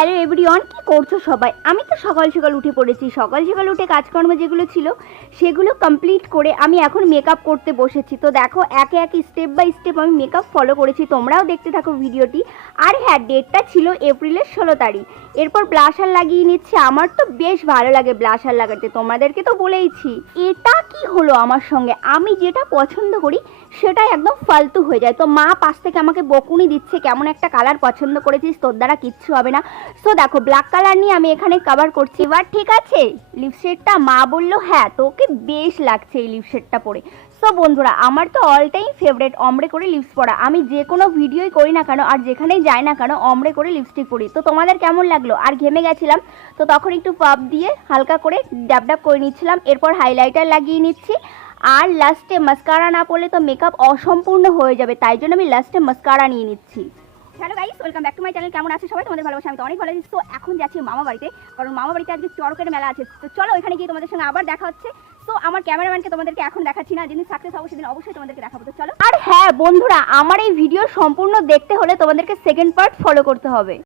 Hello everyone, কি করছো সবাই? আমি তো সকাল সকাল উঠে পড়েছি। সকাল সকাল উঠে কাজকর্ম যেগুলো ছিল সেগুলো কমপ্লিট করে আমি এখন মেকআপ করতে বসেছি। তো দেখো, একে একে স্টেপ বাই স্টেপ আমি মেকআপ ফলো করেছি, তোমরাও দেখতে থাকো ভিডিওটি। আর হ্যাঁ, ডেটটা ছিল এপ্রিলের 16 তারিখ। এরপর ব্লাশার লাগিয়ে নিচ্ছি। আমার তো বেশ ভালো লাগে ব্লাশার লাগাতে, তোমাদেরকে তো বলেইছি। এটা কি হলো আমার সঙ্গে, আমি যেটা পছন্দ করি সেটাই একদম ফালতু হয়ে যায়। তো মা পাশ থেকে আমাকে বকুনি দিচ্ছে, কেমন একটা কালার পছন্দ করেছিস, তোর দ্বারা কিচ্ছু হবে না। সো দেখো, ব্ল্যাক কালার নিয়ে আমি এখানে কভার করছি। এবার ঠিক আছে, লিপস্টিকটা মা বললো হ্যাঁ তোকে বেশ লাগছে এই লিপস্টিকটা পরে। সো বন্ধুরা, আমার তো অল টাইম ফেভারিট অমরে করে লিপস পরা। আমি যে কোনো ভিডিওই করি না কেন আর যেখানেই যাই না কেন অমরে করে লিপস্টিক পরি। তো তোমাদের কেমন লাগলো? আর ঘেমে গেছিলাম তো তখন একটু পাফ দিয়ে হালকা করে ড্যাব ড্যাব করে নিচ্ছিলাম। এরপর হাইলাইটার লাগিয়ে নিচ্ছি। আর লাস্টে মাস্কারা না পরলে তো মেকআপ অসম্পূর্ণ হয়ে যাবে, তাই জন্য আমি লাস্টে মাস্কারা নিয়ে নিচ্ছি। Hello guys, welcome back to my channel. কেমন আছে সবাই? তোমাদের ভালোবাসা, আমি তো অনেক ভালো আছি। তো এখন যাচ্ছি মামা বাড়িতে, কারণ মামা বাড়িতে আজকে চড়কের মেলা আছে। তো চলো ওইখানে গিয়ে তোমাদের সঙ্গে আবার দেখা হচ্ছে। তো আমার ক্যামেরাম্যানকে তোমাদেরকে এখন দেখাচ্ছি না, যেদিন সাকসেস হবে সেদিন অবশ্যই তোমাদেরকে দেখাবো। তো চলো। আর হ্যাঁ বন্ধুরা, আমার এই ভিডিও সম্পূর্ণ দেখতে হলে তোমাদেরকে সেকেন্ড পার্ট ফলো করতে হবে।